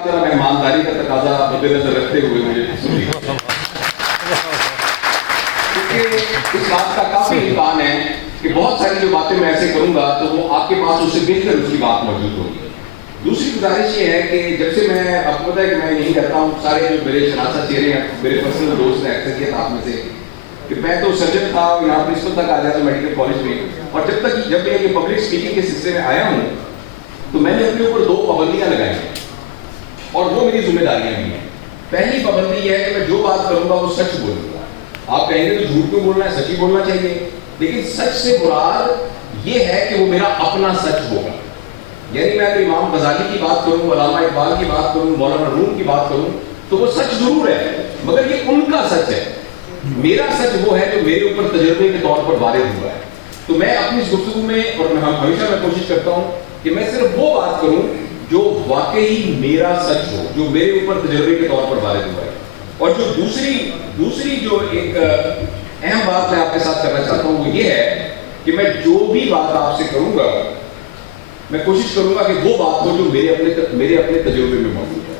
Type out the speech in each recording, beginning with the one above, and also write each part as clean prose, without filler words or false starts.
मेहमानदारी का तकाजा मद्देनजर रखते हुए मुझे सुनिए, क्योंकि इस बात का काफी इम्कान है कि बहुत सारी जो बातें मैं ऐसे करूंगा तो वो आपके पास उससे बेहतर उसकी बात मौजूद होगी। दूसरी गुजारिश ये है कि जब से मैं, आपको पता है कि मैं यही करता हूँ, सारे जो मेरे शनासा चेहरे हैं, मेरे पर्सनल दोस्त ने अक्सर किया था आप में से कि मैं तो सर्जन था और यहाँ प्रिंसिपल तक आ गया था मेडिकल कॉलेज में, और जब मैं ये पब्लिक स्पीकिंग के सिलसिले में आया हूँ तो मैंने अपने ऊपर 2 पाबंदियां लगाई हैं और वो मेरी जिम्मेदारियां भी हैं। पहली पाबंदी यह है कि मैं जो बात करूंगा वो सच बोलूंगा। आप कहेंगे तो झूठ क्यों बोलना है, सच ही बोलना चाहिए, लेकिन सच से मुराद ये है कि वो मेरा अपना सच होगा। यानी मैं अगर इमाम गजाली की बात करूं, अल्लामा इकबाल की बात करूं, मौलाना रूम की बात करूं तो वो सच जरूर है, मगर ये उनका सच है। मेरा सच वो है जो मेरे ऊपर तजुर्बे के तौर पर वारिद हुआ है। तो मैं अपनी इस गुफ्तगू में और हमेशा मैं कोशिश करता हूं कि मैं सिर्फ वो बात करूं जो वाकई मेरा सच हो, जो मेरे ऊपर तजुर्बे के तौर पर वारिद हुआ है। और जो दूसरी जो एक अहम बात मैं आपके साथ करना चाहता हूं वो ये है कि मैं जो भी बात आपसे करूंगा मैं कोशिश करूंगा कि वो बात हो जो मेरे अपने तजुर्बे में मौजूद है,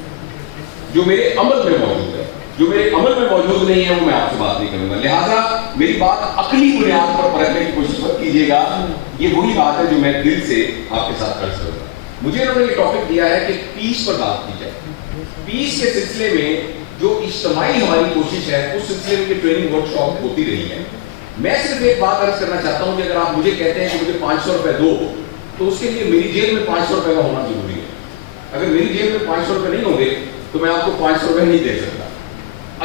जो मेरे अमल में मौजूद है। जो मेरे अमल में मौजूद नहीं है वो मैं आपसे बात नहीं करूंगा। लिहाजा मेरी बात अकली बुनियाद पर परखने की कोशिश मत कीजिएगा। ये वही बात है जो मैं दिल से आपके साथ कर सकूंगा। मुझे इन्होंने ये टॉपिक दिया है कि पीस पर बात की जाए। पीस के सिलसिले में जो इज्तिमाई हमारी कोशिश है उस सिलसिले में ट्रेनिंग वर्कशॉप होती रही है। मैं सिर्फ एक बात अर्ज करना चाहता हूं कि अगर आप मुझे कहते हैं कि मुझे 500 रुपए दो, तो उसके लिए मेरी जेब में 500 रुपए का होना जरूरी है। अगर मेरी जेब में 500 रुपए नहीं होंगे तो मैं आपको 500 रुपए नहीं दे सकता।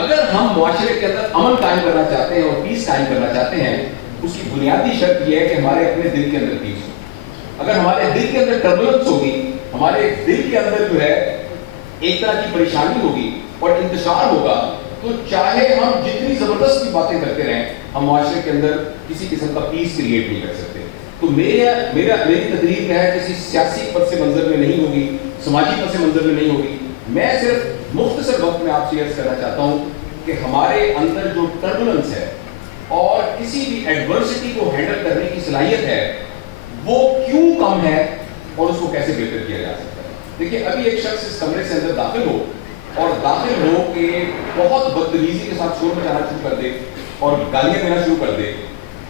अगर हम मुआशरे के अंदर अमन कायम करना चाहते हैं और पीस कायम करना चाहते हैं, उसकी बुनियादी शर्त यह है कि हमारे अपने दिल के अंदर पीस हो। अगर हमारे दिल के अंदर टर्बुलेंस होगी, हमारे दिल के अंदर जो है एक तरह की परेशानी होगी और इंतशार होगा, तो चाहे हम जितनी जबरदस्त की बातें करते रहें, हम मुआशरे के अंदर किसी किस्म का पीस क्रिएट नहीं कर सकते। तो मेरी तकरीर क्या है, किसी सियासी पद से मंजर में नहीं होगी, समाजी पद से मंजर में नहीं होगी। मैं सिर्फ मुख्तसर वक्त में आपसे अर्ज करना चाहता हूं कि हमारे अंदर जो टर्बुलेंस है और किसी भी एडवर्सिटी को हैंडल करने की सलाहियत है वो क्यों कम है और उसको कैसे बेहतर किया जा सकता है। देखिए, अभी एक शख्स इस कमरे से अंदर दाखिल हो के बहुत बदतमीजी के साथ शोर मचाना शुरू कर दे और गालियां देना शुरू कर दे,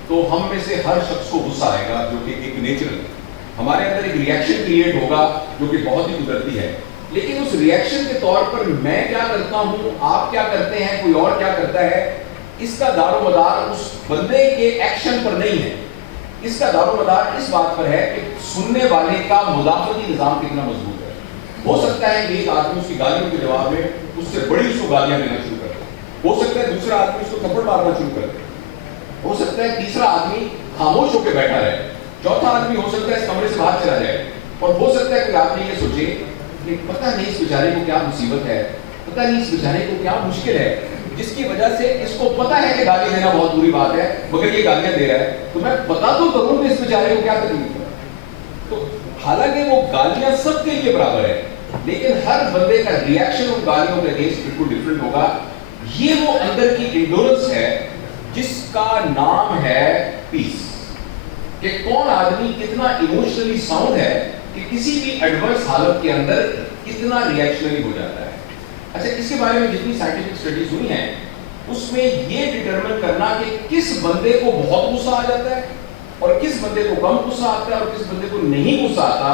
तो हम में से हर शख्स को गुस्सा आएगा, जो कि एक नेचुरल हमारे अंदर एक रिएक्शन क्रिएट होगा जो कि बहुत ही कुदरती है। लेकिन उस रिएक्शन के तौर पर मैं क्या करता हूं, आप क्या करते हैं, कोई और क्या करता है, इसका दारोमदार उस बंदे के एक्शन पर नहीं है। इसका दारोमदार इस बात पर है कि सुनने वाले का मुदाफती निजाम कितना मजबूत है। हो सकता है कि एक आदमी उसकी गालियों के जवाब में उससे बड़ी उसको गालियां देना शुरू कर दे, हो सकता है दूसरा आदमी उसको थप्पड़ मारना शुरू कर दे, हो सकता है तीसरा आदमी खामोश होकर बैठा रहे, चौथा आदमी हो सकता है इस कमरे से बाहर चला जाए, और हो सकता है कोई आदमी ये सोचे कि पता नहीं इस बेचारे को क्या मुसीबत है, पता नहीं इस बेचारे को क्या मुश्किल है, जिसकी वजह से इसको पता है कि गाली देना बहुत बुरी बात है, मगर ये गालियां दे रहा है, तो मैं पता तो करूं कि इस बेचारे को क्या तकलीफ है। तो हालांकि वो गालियां सबके लिए बराबर है, लेकिन हर बंदे का रिएक्शन उन गालियों के अगेंस्ट बिल्कुल डिफरेंट होगा। ये वो अंदर की इंडोरेंस है जिसका नाम है पीस। कि कौन आदमी कितना इमोशनली साउंड है कि किसी भी एडवर्स हालत के अंदर कितना रिएक्शनरी हो जाता है। अच्छा, इसके बारे में जितनी साइंटिफिक स्टडीज हुई हैं उसमें ये डिटरमिन करना कि किस बंदे को बहुत गुस्सा आ जाता है और किस बंदे को कम गुस्सा आता है और किस बंदे को नहीं गुस्सा आता,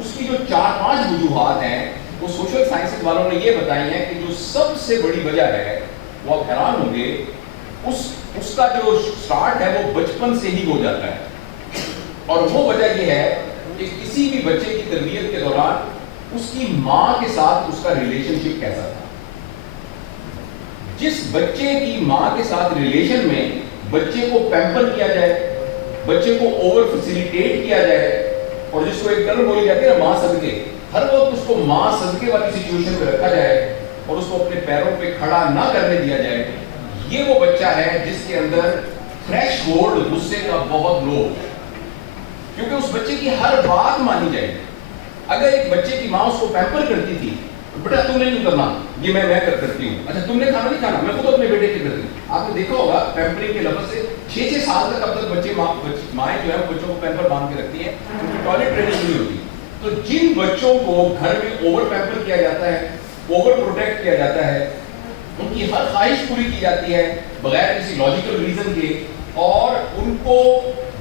उसकी जो 4-5 वजूहात हैं वो सोशल साइंसेज वालों ने ये बताई हैं कि जो सबसे बड़ी वजह है वो आप हैरान होंगे, उसका जो स्टार्ट है वो बचपन से ही हो जाता है। और वो वजह ये है कि किसी भी बच्चे की तरबियत के दौरान उसकी मां के साथ उसका रिलेशनशिप कैसा था। जिस बच्चे की मां के साथ रिलेशन में बच्चे को पैम्पर किया जाए, बच्चे को ओवर फैसिलिटेट किया जाए, और जिसको एक टर्म बोली जाती है ना मां सदके, हर वक्त उसको मां सदके वाली सिचुएशन में रखा जाए और उसको अपने पैरों पे खड़ा ना करने दिया जाए, ये वो बच्चा है जिसके अंदर थ्रेशहोल्ड गुस्से का बहुत लो, क्योंकि उस बच्चे की हर बात मानी जाएगी। अगर एक बच्चे की माँ उसको पैम्पर करती थी, बेटा तुमने नहीं करना, ये मैं करती हूँ, अच्छा तुमने खाना नहीं खाना, मैं खुद अपने बेटे की करती हूँ। आपने देखा होगा पैम्परिंग के लफ्ज से 6-6 साल तक अब तक माएँ जो है बच्चों को पैम्पर बांध के रखती हैं, उनकी टॉयलेट ट्रेनिंग नहीं होती। तो जिन बच्चों को घर में ओवर पैम्पर किया जाता है, ओवर प्रोटेक्ट किया जाता है, उनकी हर ख्वाहिश पूरी की जाती है बगैर किसी लॉजिकल रीजन के, और उनको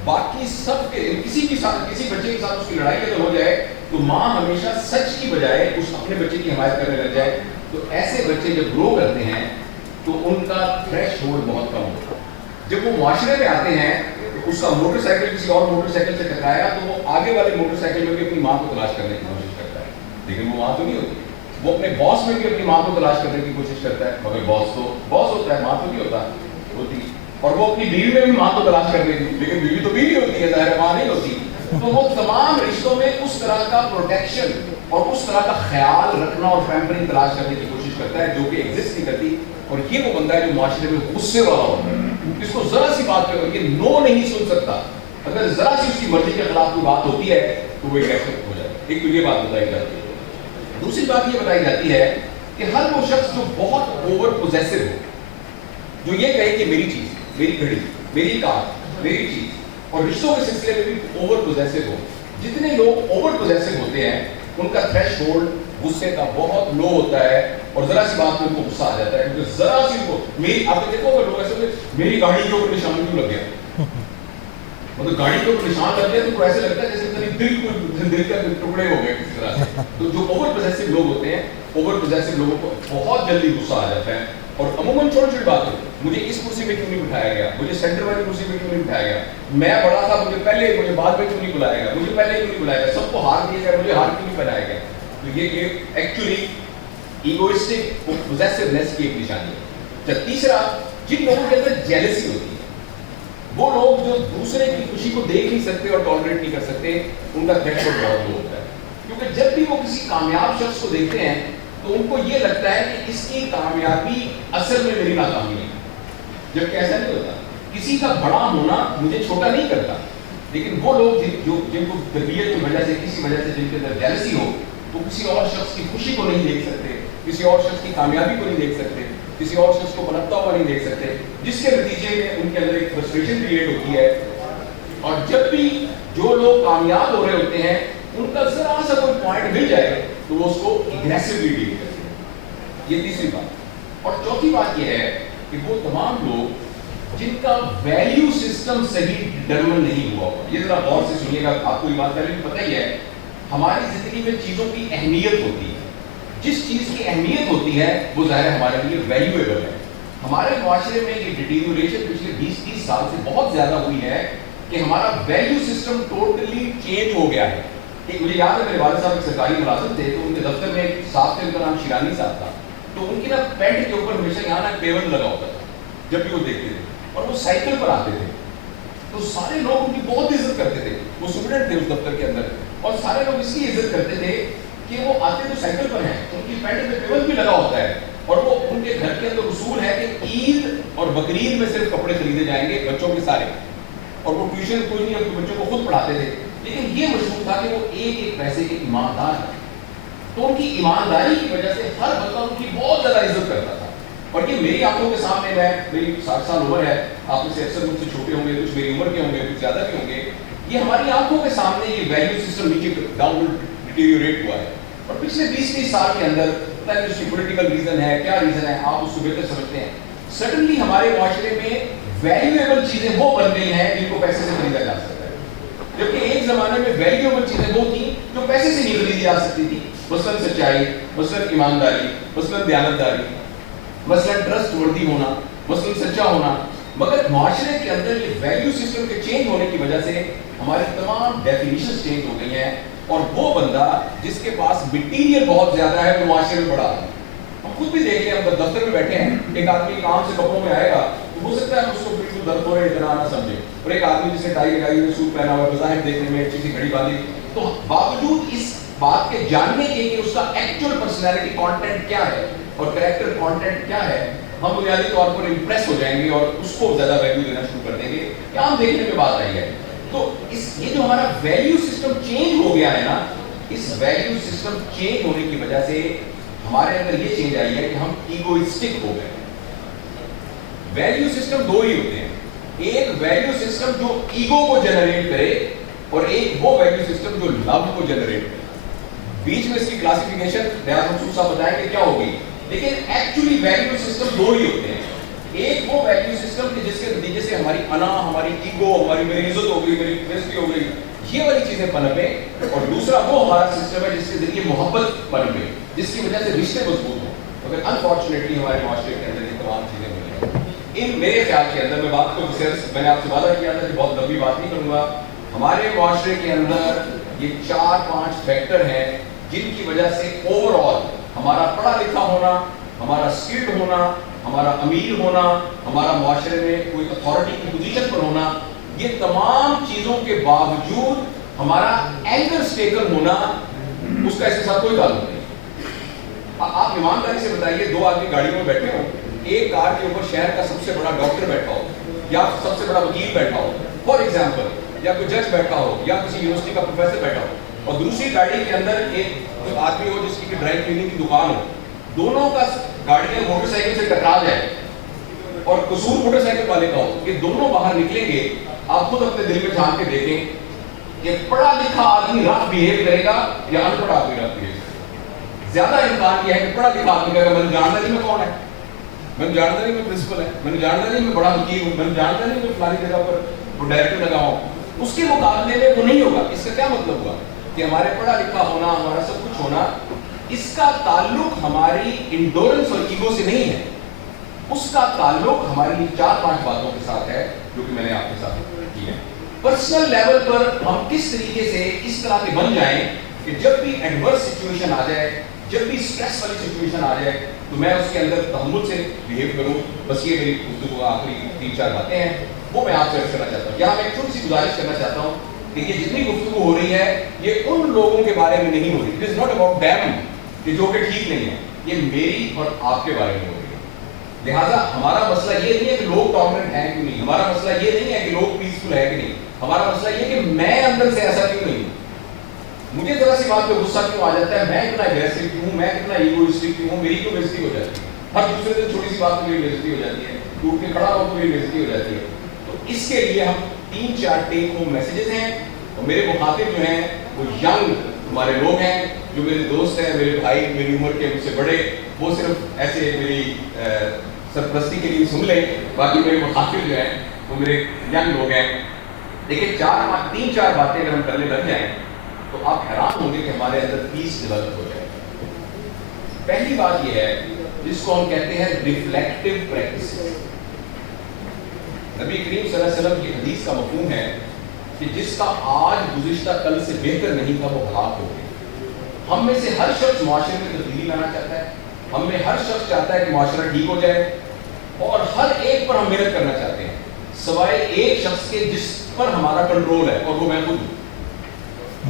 बाकी सब के किसी बच्चे के साथ उसकी लड़ाई अगर हो जाए तो माँ हमेशा सच की बजाय उस अपने बच्चे की हिमायत करने लग जाए, तो ऐसे बच्चे जब ग्रो करते हैं तो उनका थ्रेशोल्ड बहुत कम होता है। जब वो मुआशरे में आते हैं तो उसका मोटरसाइकिल किसी और मोटरसाइकिल से टकराया तो वो आगे वाले मोटरसाइकिल में भी अपनी माँ को तलाश करने की कोशिश करता है, लेकिन वो माँ तो नहीं होती। वो अपने बॉस में भी अपनी माँ को तलाश करने की कोशिश करता है, मगर बॉस तो बॉस होता है, माँ तो नहीं होती। और वो अपनी बीवी में भी माँ को तलाश कर लेती, लेकिन बीवी तो बीवी होती है, ज़ाहिर माँ नहीं होती। तो वो तमाम रिश्तों में उस तरह का प्रोटेक्शन और उस तरह का ख्याल रखना और पैम्परिंग तलाश करने की कोशिश करता है जो कि एग्जिस्ट नहीं करती। और ये वो बंदा है जो माशरे में गुस्से वाला होता है, इसको जरा सी बात पे ये नो नहीं सुन सकता, अगर जरा सी उसकी मर्जी के खिलाफ कोई बात होती है तो वो एग्रेसिव हो जाए। एक तो ये बात बताई जाती है। दूसरी बात ये बताई जाती है कि हर वो शख्स जो बहुत ओवर पोजेसिव हो, जो ये कहे कि मेरी चीज, मेरी घड़ी, मेरी कार, मेरी चीज, और रिश्तों के सिलसिले में भी ओवर पोजेसिव हो, जितने लोग ओवर पोजेसिव होते हैं उनका थ्रेशोल्ड गुस्से का बहुत लो होता है, और जरा सी बात में उनको गुस्सा आ जाता है, क्योंकि जरा सी उनको मेरी, आपने देखो अगर लोग ऐसे मेरी गाड़ी के ऊपर निशान क्यों लग गया, मतलब गाड़ी के ऊपर निशान लग गया तो ऐसे लगता है जैसे दिल के टुकड़े हो गए किसी तरह से। तो जो ओवर पोजेसिव लोग होते हैं, ओवर पोजेसिव लोगों को बहुत जल्दी गुस्सा आ जाता है, और अमूमन छोटी बात है, मुझे इस कुर्सी में क्यों नहीं बिठाया गया, मुझे सेंटर वाली कुर्सी में क्यों नहीं बिठाया गया, मैं बड़ा था मुझे बाद में क्यों नहीं बुलाया गया, मुझे पहले क्यों नहीं बुलाया गया, सबको हार दिया गया, मुझे हार क्यों नहीं बनाया गया। तो ये एक्चुअली इगोइस्टिक पोजेसिवनेस की एक निशानी है। तीसरा, जिन लोगों के अंदर जेलसी होती है, वो लोग जो दूसरे की खुशी को देख नहीं सकते और टॉलरेट नहीं कर सकते, उनका थ्रेशोल्ड बहुत लो होता है, क्योंकि जब भी वो किसी कामयाब शख्स को देखते हैं तो उनको ये लगता है कि इसकी कामयाबी असल में मेरी नाकामी है, जबकि ऐसा नहीं होता। किसी का बड़ा होना मुझे छोटा नहीं करता, लेकिन वो लोग जिनको तरबियत की वजह से, किसी वजह से जिनके अंदर जेलसी हो, वो किसी और शख्स की खुशी को नहीं देख सकते, किसी और शख्स की कामयाबी को नहीं देख सकते, किसी और शख्स को पनपता हुआ नहीं देख सकते, जिसके नतीजे में उनके अंदर एक फ्रस्ट्रेशन क्रिएट होती है। और जब भी जो लोग कामयाब हो रहे होते हैं उनका जरा सा कोई पॉइंट मिल जाए तो वो उसको एग्रेसिवली डील करते हैं। ये तीसरी बात। और चौथी बात ये है कि वो तमाम लोग जिनका वैल्यू सिस्टम सही डिटरमिन नहीं हुआ होगा। ये जरा गौर से सुनिएगा, आपको ये बात पहले भी पता ही है, हमारी जिंदगी में चीजों की अहमियत होती है, जिस चीज की अहमियत होती है वो ज़ाहिर हमारे लिए वैल्यूएबल है। हमारे मुआशरे में ये डिटीरियोरेशन पिछले 20-30 साल से बहुत ज्यादा हुई है कि हमारा वैल्यू सिस्टम टोटली चेंज हो गया है। मुझे याद है मेरे वालिद साहब एक सरकारी मुलाजिम थे, तो उनके दफ्तर में एक साहब थे, उनका नाम शिरानी साहब था, तो उनकी ना पेंट के ऊपर हमेशा यहाँ ना पेवन लगा होता था जब भी वो देखते थे, और वो साइकिल पर आते थे, तो सारे लोग उनकी बहुत इज्जत करते थे। वो स्टूडेंट थे उस दफ्तर के अंदर, और सारे लोग इसकी इज्जत करते थे कि वो आते तो साइकिल पर हैं, उनकी पेंट में पेवन भी लगा होता है, और वो उनके घर के अंदर उसूल है कि ईद और बकरीद में सिर्फ कपड़े खरीदे जाएंगे बच्चों के सारे, और वो ट्यूशन कोई नहीं अपने बच्चों को खुद पढ़ाते थे। लेकिन ये मशहूर था कि वो एक एक पैसे के ईमानदार हैं, तो उनकी ईमानदारी की वजह से हर बंदा उनकी बहुत ज्यादा इज्जत करता था। और ये मेरी आंखों के सामने, मेरी 60 साल उम्र है, आप में से अक्सर मुझसे छोटे होंगे, कुछ मेरी उम्र के होंगे, कुछ ज्यादा भी होंगे, ये हमारी आंखों के सामने ये वैल्यू सिस्टम नीचे डाउनवर्ड डिटीरियोरेट हुआ है। और पिछले 20-30 साल के अंदर पता नहीं उसकी पॉलिटिकल रीजन है, क्या रीजन है, आप उसको बेहतर समझते हैं, सडनली हमारे माशरे में वैल्यूएबल चीजें वो बन गई हैं जिनको पैसे से खरीदा जा सकता है, जबकि एक जमाने में वैल्यूएबल चीजें वो थी जो पैसे से नहीं खरीदी जा सकती थी। मसलन सच्चाई, मसलन ईमानदारी, मसलन दयानतदारी, मसलन ट्रस्टवर्दी होना, मसलन सच्चा होना। मगर माशरे के अंदर ये वैल्यू सिस्टम के चेंज होने की वजह से हमारी तमाम डेफिनेशंस चेंज हो गई हैं, और वो बंदा जिसके पास मटीरियल बहुत ज्यादा है वो माशरे में बड़ा है। हम खुद भी देख रहे हैं, हम दफ्तर में बैठे हैं, एक आदमी काम से कपड़ों में आएगा तो हो सकता है उसको बिल्कुल दर्द हो रहा है इतना ना समझे, और एक आदमी जिसने टाई लगाई हुई, सूट पहना हुआ, बज़ाहिर देखने में अच्छी सी घड़ी बांधी, तो बावजूद इस बात के जानने के कि उसका एक्चुअल पर्सनैलिटी कंटेंट क्या है और कैरेक्टर कंटेंट क्या है, हम बुनियादी तौर पर इंप्रेस हो जाएंगे और उसको ज्यादा वैल्यू देना शुरू कर देंगे। क्या हम देखने में बात आई है। तो ये जो हमारा वैल्यू सिस्टम चेंज हो गया है ना, इस वैल्यू सिस्टम चेंज होने की वजह से हमारे अंदर ये चेंज आई है कि हम ईगोइस्टिक हो गए। वैल्यू सिस्टम दो ही होते हैं, एक वैल्यू सिस्टम जो ईगो को जनरेट करे और एक वो वैल्यू सिस्टम जो लव को जनरेट करे। बीच में इसकी क्लासिफिकेशन दयाल मंसूर साहब बताएंगे क्या होगी, लेकिन एक्चुअली वैल्यू सिस्टम दो ही होते हैं। एक वो वैल्यू सिस्टम कि जिसके नतीजे से हमारी अना, हमारी ईगो, हमारी मेरी इज्जत हो गई, मेरी बेइज्जती हो गई, ये वाली चीजें पनपे, और दूसरा वो हमारा सिस्टम है जिसके जरिए मोहब्बत पनपे, जिसकी वजह से रिश्ते मजबूत हों। मगर अनफॉर्चुनेटली हमारे माशरे के अंदर ये तमाम चीजें हो रही हैं। इन मेरे ख्याल के अंदर, मैं बात को मैंने आपसे वादा किया था कि बहुत लंबी बात नहीं करूंगा, हमारे माशरे के अंदर ये 4-5 फैक्टर हैं जिनकी वजह से ओवरऑल हमारा पढ़ा लिखा होना, हमारा स्किल्ड होना, हमारा अमीर होना, हमारा माशरे में कोई अथॉरिटी की पोजीशन पर होना, ये तमाम चीजों के बावजूद हमारा एंकर स्टेकन होना, उसका इसके साथ कोई ताल्लुक नहीं। आप ईमानदारी से बताइए, दो आदमी गाड़ी में बैठे हो, एक कार के ऊपर शहर का सबसे बड़ा डॉक्टर बैठा हो या सबसे बड़ा वकील बैठा हो फॉर एग्जाम्पल, या कोई जज बैठा हो या किसी यूनिवर्सिटी का प्रोफेसर बैठा हो, और दूसरी गाड़ी के अंदर एक आदमी हो जिसकी ड्राई क्लीनिंग की दुकान हो, दोनों का गाड़ियां मोटरसाइकिल से टकरा जाए और कसूर मोटरसाइकिल वाले का हो, ये दोनों बाहर निकलेंगे, आप खुद अपने दिल में झांक के देखें कि पढ़ा लिखा आदमी रफ बिहेव करेगा या अनपढ़ आदमी रफ बिहेव करेगा। ज्यादा इम्कान यह है कि पढ़ा लिखा आदमी कहेगा मैंने जानता नहीं मैं कौन है, मैंने जानता नहीं मैं प्रिंसिपल है, मैंने जानता नहीं मैं बड़ा वकील हूँ, मैंने जानता नहीं मैं फलानी जगह पर वो डायरेक्टर लगा हूँ, उसके मुकाबले में वो नहीं होगा। इसका क्या मतलब हुआ कि हमारे पढ़ा लिखा होना, हमारा सब कुछ होना, इसका ताल्लुक हमारी इंडोरेंस और ईगो से नहीं है, उसका ताल्लुक हमारी 4-5 बातों के साथ है जो कि मैंने आपके साथ की है। पर्सनल लेवल पर हम किस तरीके से इस तरह के बन जाएं कि जब भी एडवर्स सिचुएशन आ जाए, जब भी स्ट्रेस वाली सिचुएशन आ जाए, तो मैं उसके अंदर तहम्मुल से बिहेव करूं। बस ये मेरी गुफ्तगू आखिरी 3-4 बातें हैं, वो मैं आपसे अर्ज करना चाहता हूँ। यहाँ मैं एक छोटी सी गुजारिश करना चाहता हूँ कि ये जितनी गुफ्तगू हो रही है ये उन लोगों के बारे में नहीं हो रही, it is not about them कि जो कि ठीक नहीं है, ये मेरी और आपके बारे में हो रही है। लिहाजा हमारा मसला ये नहीं है कि लोग टॉलरेंट हैं कि नहीं, हमारा मसला ये नहीं है कि लोग पीसफुल है कि नहीं, हमारा मसला ये कि मैं अंदर से ऐसा क्यों नहीं हूँ। मुझे जरा सी बात पे गुस्सा क्यों आ जाता है, मैं इतना एग्रेसिव क्यों हूँ, मैं कितना ईगोइस्टिक क्यों हूँ, मेरी क्यों बेइज्जती हो जाती है, हर दूसरे दिन छोटी सी बात पे मेरी बेइज्जती हो जाती है, टूट के खड़ा हो तो मेरी बेइज्जती हो जाती है। तो इसके लिए हम 3-4 टेक होम मैसेजेस हैं, और मेरे मुखातिब जो हैं वो यंग हमारे लोग हैं, जो मेरे दोस्त हैं, मेरे भाई, मेरी उम्र के मुझसे बड़े, वो सिर्फ ऐसे मेरी सरपरस्ती के लिए सुन लें, बाकी मेरे मुखातिब जो हैं वो मेरे यंग लोग हैं। देखिए 3-4 बातें अगर हम करने लग जाएं तो आप हैरान होंगे कि हमारे अंदर पीस डेवलप हो जाए। पहली बात यह है जिसको हम कहते हैं रिफ्लेक्टिव प्रैक्टिस। नबी करीम सल्लल्लाहु अलैहि वसल्लम की हदीस का मफ़हूम है कि जिसका आज गुज़िश्ता कल से बेहतर नहीं था वो हलाक हो गया। हम में से हर शख्स माशरे में तब्दीली लाना चाहता है, हम में हर शख्स चाहता है कि माशरा ठीक हो जाए, और हर एक पर हम मेहनत करना चाहते हैं सवाए एक शख्स के जिस पर हमारा कंट्रोल है, और वो मैं खुद हूँ।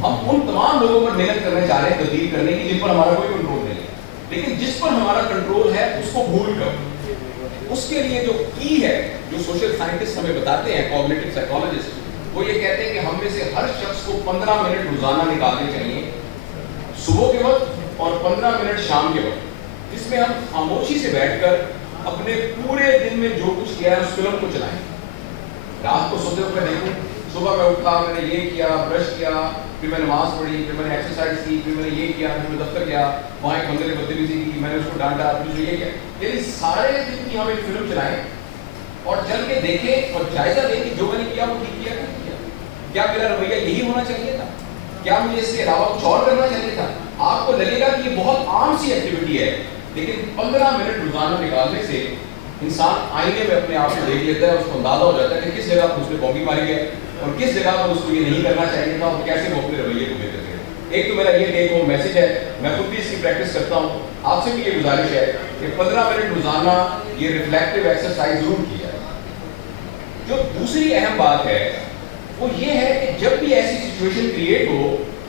हम उन तमाम लोगों पर मेहनत करना चाह रहे हैं तब्दील करने की जिन पर हमारा कोई कंट्रोल नहीं है, लेकिन जिस पर हमारा कंट्रोल है उसको भूल कर उसके लिए जो की है, जो सोशल साइंटिस्ट हमें बताते हैं, कॉग्निटिव साइकोलॉजिस्ट, वो ये कहते हैं कि हम में से हर शख्स को 15 मिनट रोजाना निकालने चाहिए, सुबह के वक्त और 15 मिनट शाम के वक्त, जिसमें हम खामोशी से बैठकर अपने पूरे दिन में जो कुछ किया है उस फिल्म को चलाएं। रात को सोते हुए देखूं, सुबह मैं उठा, मैंने ये किया, ब्रश किया, फिर मैंने नमाज पढ़ी, फिर मैंने एक्सरसाइज की, फिर मैंने ये किया, फिर मैं दफ्तर गया, वहाँ एक बंदे ने बदतमीजी की, मैंने उसको डांटा, फिर ये किया। यानी सारे दिन की हम एक फिल्म चलाएं और चल के देखें और जायजा लें कि जो मैंने किया वो ठीक किया नहीं किया, क्या मेरा रवैया यही होना चाहिए था, क्या मुझे इसके अलावा कुछ और करना चाहिए था। आपको लगेगा कि ये बहुत आम सी एक्टिविटी है, लेकिन 15 मिनट रोजाना निकालने से इंसान आईने में अपने आप को देख लेता है, उसको अंदाजा हो जाता है कि किस जगह पर उसने बॉम्बी मारी है और किस जगह पर उसको ये नहीं करना चाहिए था, और कैसे वो अपने रवैये को बेहतर करे। एक तो मेरा ये टेक होम मैसेज है, मैं खुद भी इसकी प्रैक्टिस करता हूँ, आपसे भी ये गुजारिश है कि 15 मिनट रोजाना ये रिफ्लेक्टिव एक्सरसाइज जरूर की जाए। जो दूसरी अहम बात है वो ये है कि जब भी ऐसी सिचुएशन क्रिएट हो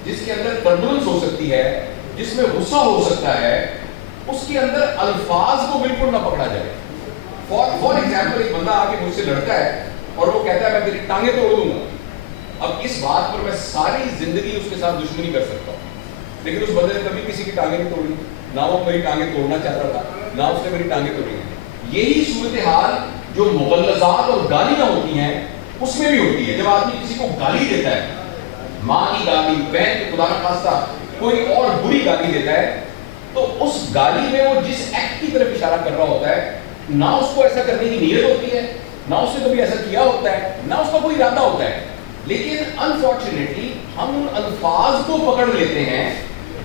जिसके अंदर टर्बुलेंस हो सकती है, जिसमें गुस्सा हो सकता है, उसके अंदर अल्फाज को बिल्कुल ना पकड़ा जाए। फॉर एग्जाम्पल, एक बंदा आके मुझसे लड़ता है और वो कहता है मैं तेरी टांगे तोड़ दूंगा। अब इस बात पर मैं सारी जिंदगी उसके साथ दुश्मनी कर सकता हूँ, लेकिन उस बंदे ने कभी किसी की टांगे नहीं तोड़ी, ना वो मेरी टांगे तोड़ना चाहता था, ना उसने मेरी टांगे तोड़ी। यही सूरत हाल जो मुगल्लज़ात और गालियां होती हैं उसमें भी होती है। जब आदमी किसी को गाली देता है, माँ की गाली, बहन की खुदा न खास्ता کوئی اور بری گالی دیتا ہے تو اس گالی میں وہ جس ایکٹ کی طرف اشارہ کر رہا ہوتا ہے نہ اس کو ایسا کرنے کی نیت ہوتی ہے، نہ اس نے کبھی ایسا کیا ہوتا ہے، نہ اس کا کوئی ارادہ ہوتا ہے، لیکن انفارچونیٹلی ہم ان الفاظ کو پکڑ لیتے ہیں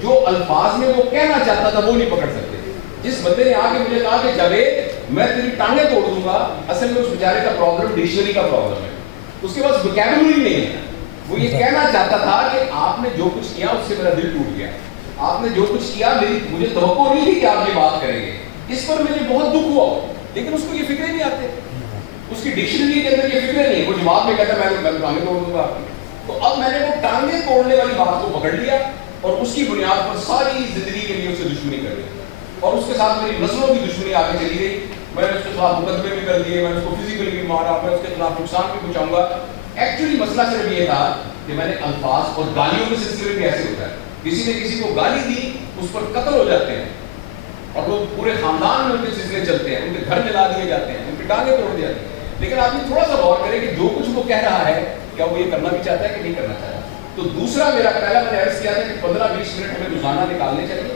جو الفاظ میں وہ کہنا چاہتا تھا وہ نہیں پکڑ سکتے. جس بندے نے آ کے مجھے کہا کہ جاوید میں تیری ٹانگیں توڑ دوں گا، اصل میں اس بیچارے کا پرابلم ڈکشنری کا پرابلم ہے، اس کے پاس ووکیبلری نہیں ہے. وہ یہ کہنا چاہتا تھا کہ آپ نے جو کچھ کیا اس سے میرا دل ٹوٹ گیا، آپ نے جو کچھ کیا مجھے توقع نہیں تھی کہ آپ یہ بات کریں گے، اس پر مجھے بہت دکھ ہوا. لیکن اس کو یہ فکریں نہیں آتے، اس کی ڈکشنری کے اندر یہ فکریں نہیں. وہ جواب میں کہتا ہے میں ٹانگیں توڑ دوں گا. تو اب میں نے وہ ٹانگیں توڑنے والی بات کو پکڑ لیا اور اس کی بنیاد پر ساری زندگی کے لیے اسے دشمنی کر دی اور اس کے ساتھ میری نسلوں کی دشمنی آگے چلی گئی. میں نے اس کے خلاف مقدمے بھی کر دیے، میں نے اس کو فزیکلی بھی مارا، میں اس کے خلاف نقصان بھی پہنچاؤں گا. ایکچولی مسئلہ صرف یہ تھا کہ میں نے الفاظ اور گالیوں کے سلسلے میں ایسے ہوتا ہے، کسی نے کسی کو گالی دی اس پر قتل ہو جاتے ہیں اور وہ پورے خاندان میں ان کے سلسلے چلتے ہیں، ان کے گھر جلا دیے جاتے ہیں، ان کی ٹانگیں توڑ دی جاتی ہیں. لیکن آدمی تھوڑا سا غور کرے کہ جو کچھ وہ کہہ رہا ہے کیا وہ یہ کرنا بھی چاہتا ہے کہ نہیں کرنا چاہتا. تو دوسرا میرا پہلا میں نے عرض کیا تھا کہ 15-20 منٹ ہمیں روزانہ نکالنے چاہیے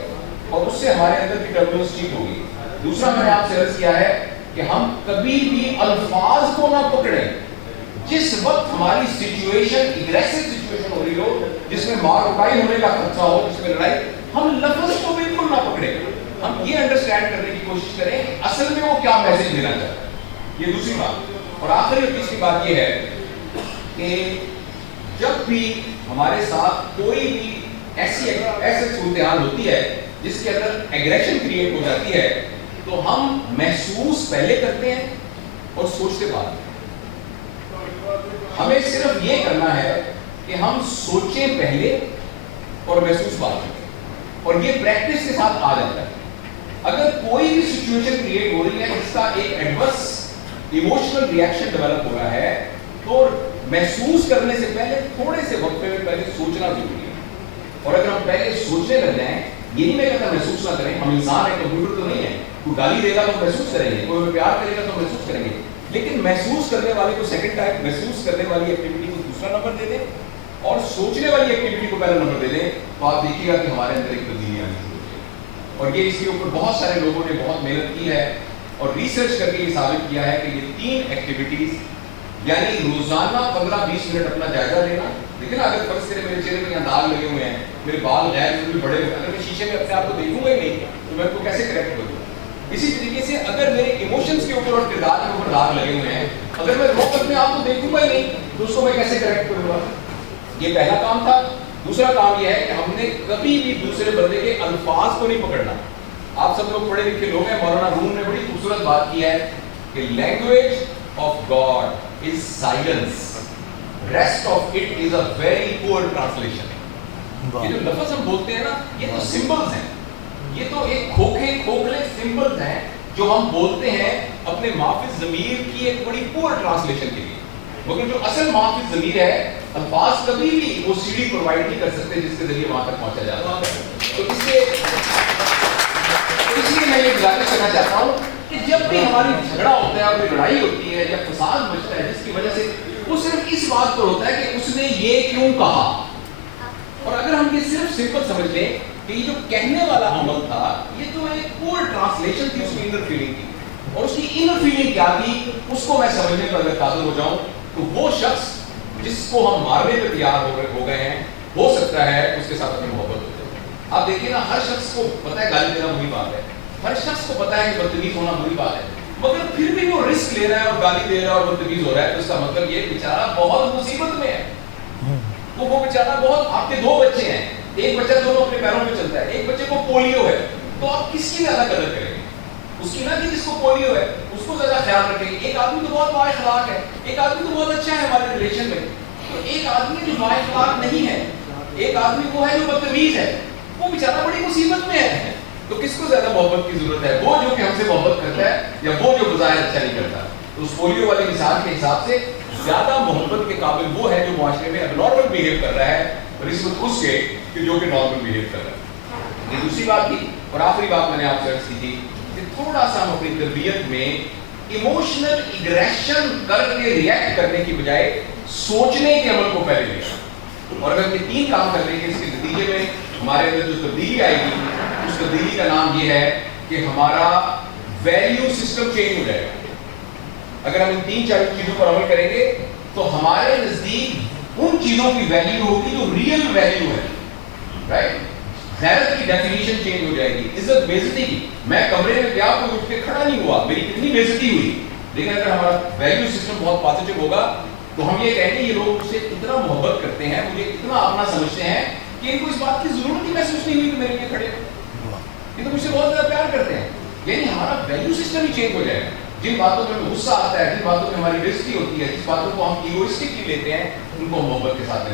اور اس سے ہمارے اندر کی ٹربولنس ٹھیک ہوگی. دوسرا میں نے آپ سے عرض کیا ہے کہ ہم کبھی بھی الفاظ کو نہ پکڑیں. جس وقت ہماری سچویشن اگریسو سچویشن ہو رہی ہو، جس میں مار اٹھائی ہونے کا خدشہ ہو، جس میں لڑائی، ہم لفظ کو بالکل نہ پکڑیں. ہم یہ انڈرسٹینڈ کرنے کی کوشش کریں کہ اصل میں وہ کیا میسج دینا چاہتا ہے. یہ دوسری بات. اور آخری اور تیسری بات یہ ہے کہ جب بھی ہمارے ساتھ کوئی بھی ایسی صورتحال ہوتی ہے جس کے اندر ایگریشن کریٹ ہو جاتی ہے تو ہم محسوس پہلے کرتے ہیں اور سوچتے بعد. ہمیں صرف یہ کرنا ہے کہ ہم سوچیں پہلے اور محسوس بعد کریں، اور یہ پریکٹس کے ساتھ آ جاتا ہے. اگر کوئی بھی سچویشن کریٹ ہو رہی ہے جس کا ایک ایڈورس ایموشنل ریئیکشن ڈیولپ ہو رہا ہے تو محسوس کرنے سے پہلے تھوڑے سے وقفے میں پہلے سوچنا ضروری ہے. اور اگر ہم پہلے سوچنے لگ جائیں، یہ نہیں میں کہتا محسوس نہ کریں، ہم انسان ہیں، کمپیوٹر تو نہیں ہے. کوئی گالی دے گا تو محسوس کریں گے، کوئی پیار کرے گا تو محسوس کریں گے، لیکن محسوس کرنے والے کو سیکنڈ ٹائم، محسوس کرنے والی ایکٹیویٹی کو دوسرا نمبر دے دیں اور سوچنے والی ایکٹیویٹی کو پہلا نمبر دے دیں تو آپ دیکھیے گا کہ ہمارے اندر ایک تبدیلی آنی شروع ہو جائے. اور یہ اس کے اوپر بہت سارے لوگوں نے بہت محنت کی ہے اور ریسرچ کر کے یہ ثابت کیا ہے کہ یہ 3 ایکٹیویٹیز یعنی روزانہ 15-20 منٹ اپنا جائزہ لینا. لیکن اگر فرض کریں میرے چہرے میں داغ لگے ہوئے ہیں، میرے بال غیر ضروری بڑے ہوئے ہیں، اگر میں شیشے میں اپنے آپ کو دیکھوں گا ہی نہیں تو میں ان کو کیسے کریکٹ کروں. اسی طریقے سے اگر میرے ایموشنز کے اوپر اور کردار کے اوپر داغ لگے ہوئے ہیں، اگر میں روز اپنے آپ کو دیکھوں گا ہی نہیں تو اس کو میں کیسے کریکٹ کروں گا. یہ پہلا کام تھا. دوسرا کام یہ ہے کہ ہم نے کبھی بھی دوسرے بندے کے الفاظ کو نہیں پکڑنا. آپ سب لوگ پڑھے لکھے لوگ ہیں، مولانا روم نے بڑی خوبصورت بات کی ہے کہ language of God is silence, rest of it is a very poor translation. یہ جو لفظ ہم بولتے ہیں نا، یہ تو سمبلز ہیں، یہ تو ایک کھوکھلے سمبلز ہیں جو ہم بولتے ہیں اپنے محافظ ضمیر کی ایک بڑی پور ٹرانسلیشن کے لیے. مگر جو اصل محافظ ضمیر ہے، الفاظ کبھی بھی وہ سیڑھی پرووائڈ نہیں کر سکتے جس کے ذریعے وہاں تک پہنچا جاتا ہے. تو اس لیے میں یہ گزارش کرنا چاہتا ہوں کہ جب بھی ہماری جھگڑا ہوتا ہے اور کوئی لڑائی ہوتی ہے یا فساد مچتا ہے جس کی وجہ سے، وہ صرف اس بات پر ہوتا ہے کہ اس نے یہ کیوں کہا. اور اگر ہم یہ صرف سمپل سمجھ لیں کہ یہ جو کہنے والا عمل تھا یہ تو ایک پور ٹرانسلیشن تھی اس کی انر فیلنگ کی، اور اس کی انر فیلنگ کیا تھی اس کو میں سمجھنے پر اگر قادر ہو جاؤں تو وہ شخص جس کو ہم مارنے پہ تیار ہو گئے ہیں، ہو سکتا ہے اس کے ساتھ اپنی محبت ہو جائے. آپ دیکھیے نا، ہر شخص کو پتہ ہے گالی دینا بری بات ہے، ہر شخص کو پتہ ہے کہ بدتمیز ہونا بری بات ہے، مگر پھر بھی وہ رسک لے رہا ہے اور گالی دے رہا ہے اور بدتمیز ہو رہا ہے. تو اس کا مطلب یہ بیچارہ بہت مصیبت میں ہے. وہ بیچارہ بہت، آپ کے 2 بچے ہیں، ایک بچہ دونوں اپنے پیروں پہ چلتا ہے، ایک بچے کو پولیو ہے، تو آپ کس کی زیادہ قدر کریں گے؟ اس کی نہ کہ جس کو پولیو ہے اس کو زیادہ خیال رکھیں گے. ایک آدمی تو بہت با اخلاق ہے، ایک آدمی تو بہت اچھا ہے ہمارے ریلیشن میں، تو ایک آدمی جو با اخلاق نہیں ہے، ایک آدمی وہ ہے جو بدتمیز ہے، وہ بیچارہ بڑی مصیبت میں ہے. تو کس کو زیادہ محبت کی ضرورت ہے؟ وہ جو کہ ہم سے محبت کرتا ہے یا وہ جو بظاہر اچھا نہیں کرتا؟ تو اس پولیو والی مثال کے حساب سے زیادہ محبت کے قابل وہ ہے جو معاشرے میں اب نارمل بہیو کر رہا ہے نسبت اس کے کہ جو کہ نارمل بہیو کر رہا ہے. یہ دوسری بات تھی. اور آخری بات میں نے آپ سے عرض کی تھی کہ تھوڑا سا ہم اپنی تربیت میں ایموشنل ایگریشن کر کے ریئیکٹ کرنے کی بجائے سوچنے کے عمل کو پہلے لیں. اور اگر یہ 3 کام کر لیں گے اس کے نتیجے میں ہمارے اندر جو تبدیلی آئے گی اس تبدیلی کا نام یہ ہے کہ ہمارا ویلیو سسٹم چینج ہو جائے گا. اگر ہم ان 3-4 چیزوں پر عمل کریں گے تو ہمارے نزدیک ان چیزوں کی ویلیو ہوگی جو ریئل ویلیو ہے. رائٹ؟ غیرت کی ڈیفینیشن چینج ہو جائے گی. عزت بے عزتی کی. میں کمرے میں گیا کوئی اٹھ کے کھڑا نہیں ہوا, میری کتنی بے عزتی ہوئی. لیکن اگر ہمارا ویلیو سسٹم بہت پازیٹیو ہوگا تو ہم یہ کہیں گے یہ لوگ مجھ سے اتنا محبت کرتے ہیں, مجھے اتنا اپنا سمجھتے ہیں کہ ان کو اس بات کی ضرورت ہی محسوس نہیں ہوئی کہ میرے لیے کھڑے. یہ تو مجھ سے بہت زیادہ پیار کرتے ہیں. یعنی ہمارا ویلیو سسٹم ہی چینج ہو جائے گا. جن باتوں میں غصہ آتا ہے, جن باتوں میں ہماری بے عزتی ہوتی ہے, جس باتوں کو ہم ایگوئسٹکلی لیتے ہیں, ان کو محبت کے ساتھ